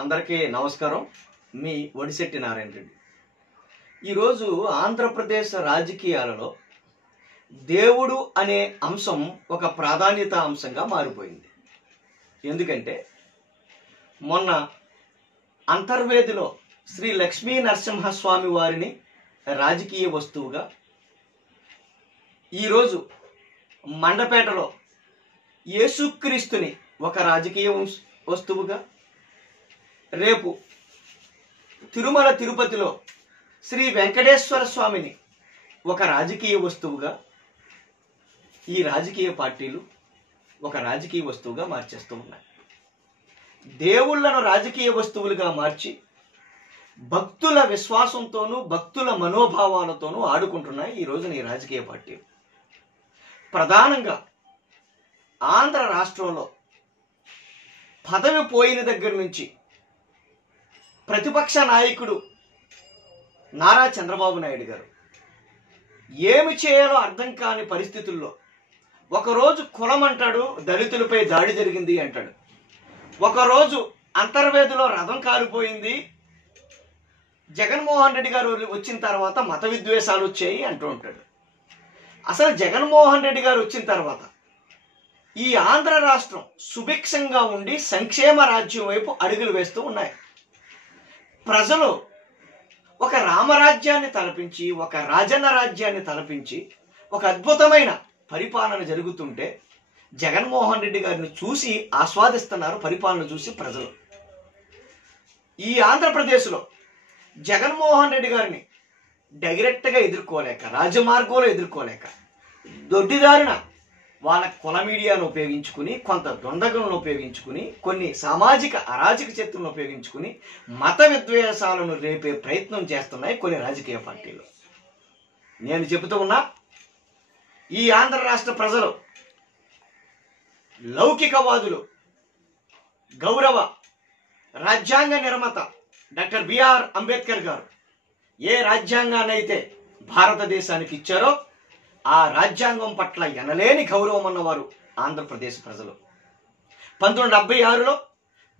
అందరికీ నమస్కారం. మీ వడిశెట్టి నారాయణ రెడ్డి. ఈరోజు ఆంధ్రప్రదేశ్ రాజకీయాలలో దేవుడు అనే అంశం ఒక ప్రాధాన్యత అంశంగా మారిపోయింది. ఎందుకంటే మొన్న అంతర్వేదిలో శ్రీ లక్ష్మీ నరసింహస్వామి వారిని రాజకీయ వస్తువుగా, ఈరోజు మండపేటలో యేసుక్రీస్తుని ఒక రాజకీయ వస్తువుగా, రేపు తిరుమల తిరుపతిలో శ్రీ వెంకటేశ్వర స్వామిని ఒక రాజకీయ వస్తువుగా ఈ రాజకీయ పార్టీలు ఒక రాజకీయ వస్తువుగా మార్చేస్తూ ఉన్నాయి. దేవుళ్లను రాజకీయ వస్తువులుగా మార్చి భక్తుల విశ్వాసంతోనూ భక్తుల మనోభావాలతోనూ ఆడుకుంటున్నాయి ఈ రోజున ఈ రాజకీయ పార్టీలు. ప్రధానంగా ఆంధ్ర రాష్ట్రంలో పదవి పోయిన దగ్గర నుంచి ప్రతిపక్ష నాయకుడు నారా చంద్రబాబు నాయుడు గారు ఏమి చేయాలో అర్థం కాని పరిస్థితుల్లో ఒకరోజు కులం అంటాడు, దళితులపై దాడి జరిగింది అంటాడు. ఒకరోజు అంతర్వేదిలో రథం కాలిపోయింది, జగన్మోహన్ రెడ్డి గారు వచ్చిన తర్వాత మత విద్వేషాలు వచ్చాయి అంటూ ఉంటాడు. అసలు జగన్మోహన్ రెడ్డి గారు వచ్చిన తర్వాత ఈ ఆంధ్ర రాష్ట్రం సుభిక్షంగా ఉండి సంక్షేమ రాజ్యం వైపు అడుగులు వేస్తూ ఉన్నాయి. ప్రజలు ఒక రామరాజ్యాన్ని తలపించి, ఒక రాజన్న రాజ్యాన్ని తలపించి, ఒక అద్భుతమైన పరిపాలన జరుగుతుంటే జగన్మోహన్ రెడ్డి గారిని చూసి ఆస్వాదిస్తున్నారు. పరిపాలన చూసి ప్రజలు ఈ ఆంధ్రప్రదేశ్లో జగన్మోహన్ రెడ్డి గారిని డైరెక్ట్గా ఎదుర్కోలేక, రాజమార్గంలో ఎదుర్కోలేక, దొడ్డిదారిన వాళ్ళ కుల మీడియాను ఉపయోగించుకుని, కొంత దొండగలను ఉపయోగించుకుని, కొన్ని సామాజిక అరాజక శక్తులను ఉపయోగించుకుని మత విద్వేషాలను రేపే ప్రయత్నం చేస్తున్నాయి కొన్ని రాజకీయ పార్టీలు. నేను చెబుతూ ఉన్నా, ఈ ఆంధ్ర రాష్ట్ర ప్రజలు లౌకికవాదులు, గౌరవ రాజ్యాంగ నిర్మాత డాక్టర్ బిఆర్ అంబేద్కర్ గారు ఏ రాజ్యాంగాన్ని అయితే భారతదేశానికి ఇచ్చారో ఆ రాజ్యాంగం పట్ల ఎనలేని గౌరవం ఉన్నవారు ఆంధ్రప్రదేశ్ ప్రజలు. 1976లో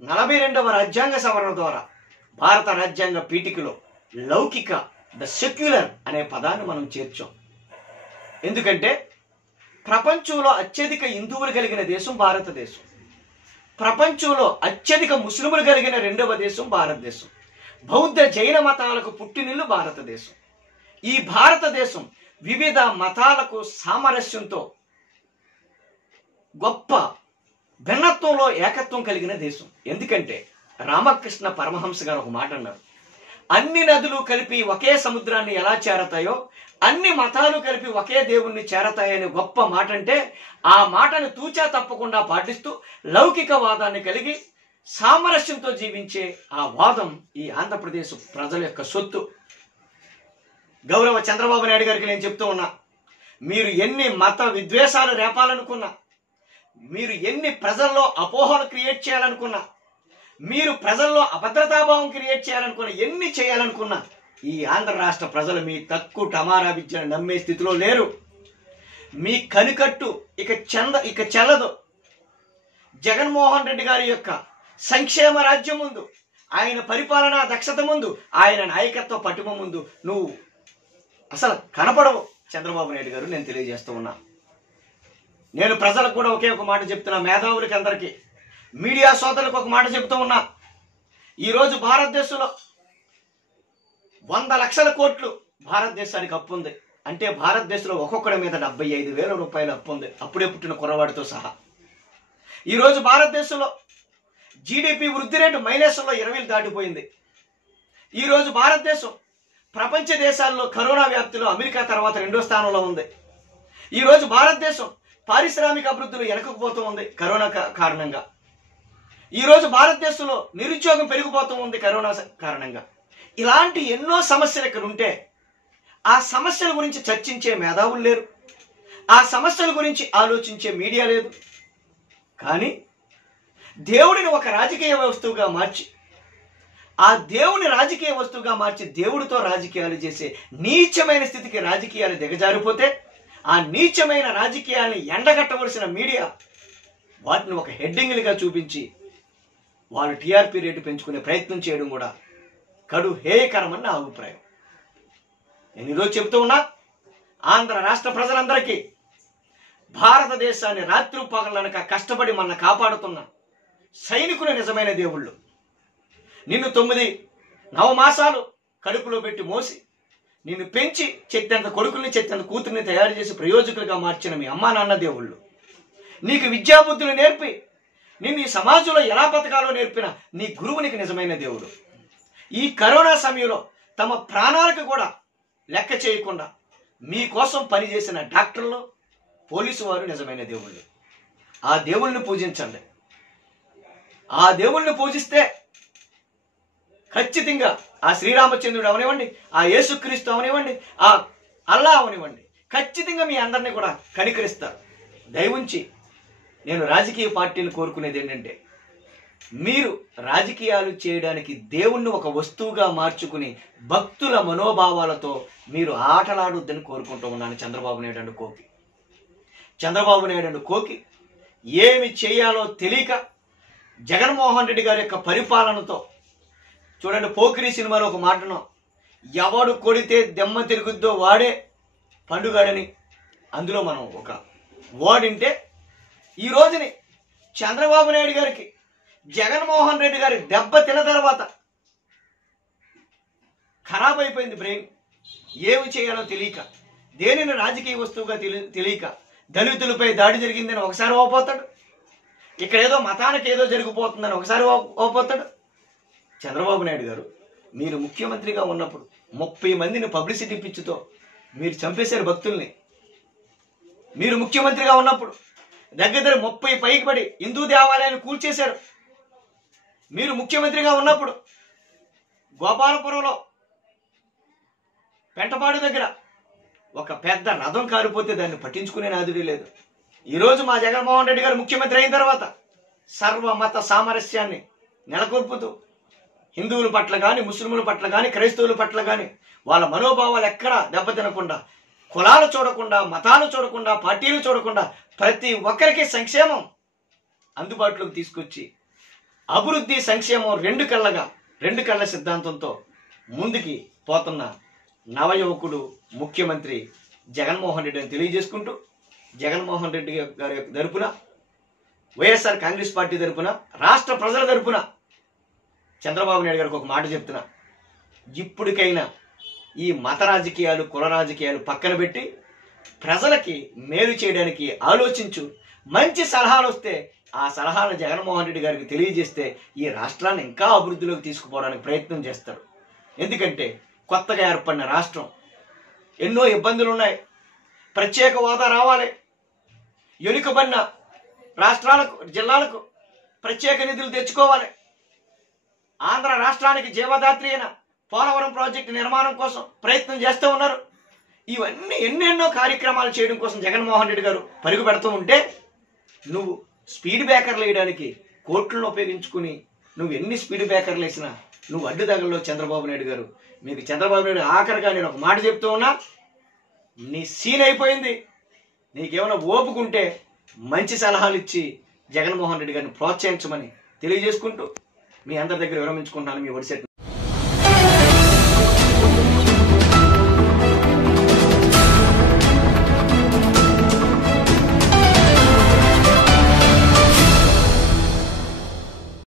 42వ రాజ్యాంగ సవరణ ద్వారా భారత రాజ్యాంగ పీఠికలో లౌకిక, ద సెక్యులర్ అనే పదాన్ని మనం చేర్చాం. ఎందుకంటే ప్రపంచంలో అత్యధిక హిందువులు కలిగిన దేశం భారతదేశం, ప్రపంచంలో అత్యధిక ముస్లింలు కలిగిన రెండవ దేశం భారతదేశం, బౌద్ధ జైన మతాలకు పుట్టినిల్లు భారతదేశం. ఈ భారతదేశం వివిధ మతాలకు సామరస్యంతో గొప్ప భిన్నత్వంలో ఏకత్వం కలిగిన దేశం. ఎందుకంటే రామకృష్ణ పరమహంస గారు ఒక మాట అన్నారు, అన్ని నదులు కలిపి ఒకే సముద్రాన్ని ఎలా చేరతాయో అన్ని మతాలు కలిపి ఒకే దేవుణ్ణి చేరతాయని గొప్ప మాట. అంటే ఆ మాటను తూచా తప్పకుండా పాటిస్తూ లౌకికవాదాన్ని కలిగి సామరస్యంతో జీవించే ఆ వాదం ఈ ఆంధ్రప్రదేశ్ ప్రజల యొక్క సొత్తు. గౌరవ చంద్రబాబు నాయుడు గారికి నేను చెప్తూ ఉన్నా, మీరు ఎన్ని మత విద్వేషాలు రేపాలనుకున్నా, మీరు ఎన్ని ప్రజల్లో అపోహలు క్రియేట్ చేయాలనుకున్నా, మీరు ప్రజల్లో అభద్రతాభావం క్రియేట్ చేయాలనుకున్నా, ఎన్ని చేయాలనుకున్నా ఈ ఆంధ్ర రాష్ట్ర ప్రజలు మీ తక్కువ టమారా విద్యను నమ్మే స్థితిలో లేరు. మీ కనికట్టు ఇక చెల్లదు. జగన్మోహన్ రెడ్డి గారి యొక్క సంక్షేమ రాజ్యం ముందు, ఆయన పరిపాలనా దక్షత ముందు, ఆయన నాయకత్వ పటిమ ముందు నువ్వు అసలు కనపడవు చంద్రబాబు నాయుడు గారు. నేను తెలియజేస్తూ ఉన్నా. నేను ప్రజలకు కూడా ఒకే ఒక మాట చెప్తున్నా, మేధావులకి అందరికీ, మీడియా సోదరులకు ఒక మాట చెప్తూ ఉన్నా. ఈరోజు భారతదేశంలో 100 లక్షల కోట్లు భారతదేశానికి అప్పు ఉంది. అంటే భారతదేశంలో ఒక్కొక్కడి మీద 75,000 రూపాయలు అప్పు ఉంది, అప్పుడే పుట్టిన కుర్రవాడితో సహా. ఈరోజు భారతదేశంలో జీడిపి వృద్ధి రేటు మైనస్లో 20 దాటిపోయింది. ఈరోజు భారతదేశం ప్రపంచ దేశాల్లో కరోనా వ్యాప్తిలో అమెరికా తర్వాత 2వ స్థానంలో ఉంది. ఈరోజు భారతదేశం పారిశ్రామిక అభివృద్ధిలో వెనకపోతూ ఉంది కరోనా కారణంగా. ఈరోజు భారతదేశంలో నిరుద్యోగం పెరిగిపోతూ ఉంది కరోనా కారణంగా. ఇలాంటి ఎన్నో సమస్యలు ఇక్కడ ఉంటే ఆ సమస్యల గురించి చర్చించే మేధావులు లేరు, ఆ సమస్యల గురించి ఆలోచించే మీడియా లేదు. కానీ దేవుడిని ఒక రాజకీయ వస్తువుగా మార్చి, ఆ దేవుని రాజకీయ వస్తువుగా మార్చి దేవుడితో రాజకీయాలు చేసే నీచమైన స్థితికి రాజకీయాలు దిగజారిపోతే ఆ నీచమైన రాజకీయాన్ని ఎండగట్టవలసిన మీడియా వాటిని ఒక హెడ్డింగ్లుగా చూపించి వాళ్ళు టీఆర్పీ రేటు పెంచుకునే ప్రయత్నం చేయడం కూడా కడు హేయకరమని నా అభిప్రాయం. నేను ఈరోజు చెబుతూ ఉన్నా, ఆంధ్ర రాష్ట్ర ప్రజలందరికీ భారతదేశాన్ని రాత్రి పగలనక కష్టపడి మన కాపాడుతున్న సైనికులు నిజమైన దేవుళ్ళు. నిన్ను 9 నవమాసాలు కడుపులో పెట్టి మోసి నిన్ను పెంచి చెత్తంత కొడుకుల్ని చెత్తంత కూతుర్ని తయారు చేసి ప్రయోజకులుగా మార్చిన మీ అమ్మా నాన్న దేవుళ్ళు. నీకు విద్యాబుద్ధులు నేర్పి నిన్ను ఈ సమాజంలో ఎలా బతకాలో నేర్పిన నీ గురువు నీకు నిజమైన దేవుడు. ఈ కరోనా సమయంలో తమ ప్రాణాలకు కూడా లెక్క చేయకుండా మీకోసం పనిచేసిన డాక్టర్లు, పోలీసు వారు నిజమైన దేవుళ్ళు. ఆ దేవుళ్ళని పూజించండి. ఆ దేవుళ్ళని పూజిస్తే ఖచ్చితంగా ఆ శ్రీరామచంద్రుడు అవనివ్వండి, ఆ యేసుక్రీస్తు అవనివ్వండి, ఆ అల్లా అవనివ్వండి, ఖచ్చితంగా మీ అందరినీ కూడా కనికరిస్తారు. దయవుంచి నేను రాజకీయ పార్టీలు కోరుకునేది ఏంటంటే, మీరు రాజకీయాలు చేయడానికి దేవుణ్ణి ఒక వస్తువుగా మార్చుకుని భక్తుల మనోభావాలతో మీరు ఆటలాడొద్దని కోరుకుంటూ ఉన్నాను. చంద్రబాబు నాయుడు అండ్ కోకి, చంద్రబాబు నాయుడు అండ్ కోకి ఏమి చేయాలో తెలియక జగన్మోహన్ రెడ్డి గారి యొక్క పరిపాలనతో చూడండి. పోకిరి సినిమాలో ఒక మాటను, ఎవడు కొడితే దెమ్మ తిరుగుద్దో వాడే పండుగాడని, అందులో మనం ఒక వాడింటే ఈ రోజుని చంద్రబాబు నాయుడు గారికి జగన్మోహన్ రెడ్డి గారి దెబ్బ తిన్న తర్వాత ఖరాబ్ అయిపోయింది బ్రెయిన్. ఏమి చేయాలో తెలియక, దేనిని రాజకీయ వస్తువుగా తెలియక దళితులపై దాడి జరిగిందని ఒకసారి ఓపోతాడు, ఇక్కడ ఏదో మతానికి ఏదో జరిగిపోతుందని ఒకసారి ఓపోతాడు. చంద్రబాబు నాయుడు గారు మీరు ముఖ్యమంత్రిగా ఉన్నప్పుడు 30 మందిని పబ్లిసిటీ పిచ్చితో మీరు చంపేశారు భక్తుల్ని. మీరు ముఖ్యమంత్రిగా ఉన్నప్పుడు దగ్గర 30 పైకి పడి హిందూ దేవాలయాన్ని కూల్చేశారు. మీరు ముఖ్యమంత్రిగా ఉన్నప్పుడు గోపాలపురంలో పెంటపాడు దగ్గర ఒక పెద్ద రథం కారిపోతే దాన్ని పట్టించుకునే నాదుడే లేదు. ఈరోజు మా జగన్మోహన్ రెడ్డి గారు ముఖ్యమంత్రి అయిన తర్వాత సర్వమత సామరస్యాన్ని నెలకొల్పుతూ హిందువుల పట్ల కానీ, ముస్లింల పట్ల కానీ, క్రైస్తవుల పట్ల కానీ వాళ్ళ మనోభావాలు ఎక్కడా దెబ్బతినకుండా, కులాలు చూడకుండా, మతాలు చూడకుండా, పార్టీలు చూడకుండా ప్రతి ఒక్కరికి సంక్షేమం అందుబాటులోకి తీసుకొచ్చి అభివృద్ధి సంక్షేమం రెండు కళ్ళ సిద్ధాంతంతో ముందుకి పోతున్న నవయువకుడు ముఖ్యమంత్రి జగన్మోహన్ రెడ్డి అని తెలియజేసుకుంటూ, జగన్మోహన్ రెడ్డి గారి తరపున, వైఎస్ఆర్ కాంగ్రెస్ పార్టీ తరపున, రాష్ట్ర ప్రజల తరపున చంద్రబాబు నాయుడు గారికి ఒక మాట చెప్తున్నా. ఇప్పటికైనా ఈ మత రాజకీయాలు, కుల రాజకీయాలు పక్కన పెట్టి ప్రజలకి మేలు చేయడానికి ఆలోచించు. మంచి సలహాలు వస్తే ఆ సలహాలను జగన్మోహన్ రెడ్డి గారికి తెలియజేస్తే ఈ రాష్ట్రాన్ని ఇంకా అభివృద్ధిలోకి తీసుకుపోవడానికి ప్రయత్నం చేస్తారు. ఎందుకంటే కొత్తగా ఏర్పడిన రాష్ట్రం, ఎన్నో ఇబ్బందులు ఉన్నాయి. ప్రత్యేక హోదా రావాలి, వెనుకబడిన రాష్ట్రాలకు, జిల్లాలకు ప్రత్యేక నిధులు తెచ్చుకోవాలి. ఆంధ్ర రాష్ట్రానికి జీవదాత్రి అయిన పోలవరం ప్రాజెక్టు నిర్మాణం కోసం ప్రయత్నం చేస్తూ ఉన్నారు. ఇవన్నీ ఎన్నెన్నో కార్యక్రమాలు చేయడం కోసం జగన్మోహన్ రెడ్డి గారు పరుగు పెడుతూ ఉంటే, నువ్వు స్పీడ్ బ్రేకర్లు వేయడానికి కోట్లను ఉపయోగించుకుని నువ్వు ఎన్ని స్పీడ్ బ్రేకర్లు వేసినా నువ్వు అడ్డు తగల్లో చంద్రబాబు నాయుడు గారు. మీకు చంద్రబాబు నాయుడు ఆఖరిగా నేను ఒక మాట చెప్తూ ఉన్నా, నీ సీన్ అయిపోయింది. నీకేమైనా ఓపుకుంటే మంచి సలహాలు ఇచ్చి జగన్మోహన్ రెడ్డి గారిని ప్రోత్సహించమని తెలియజేసుకుంటూ మీ అందరి దగ్గర విరమించుకుంటాను. మీ ఒడిసెట్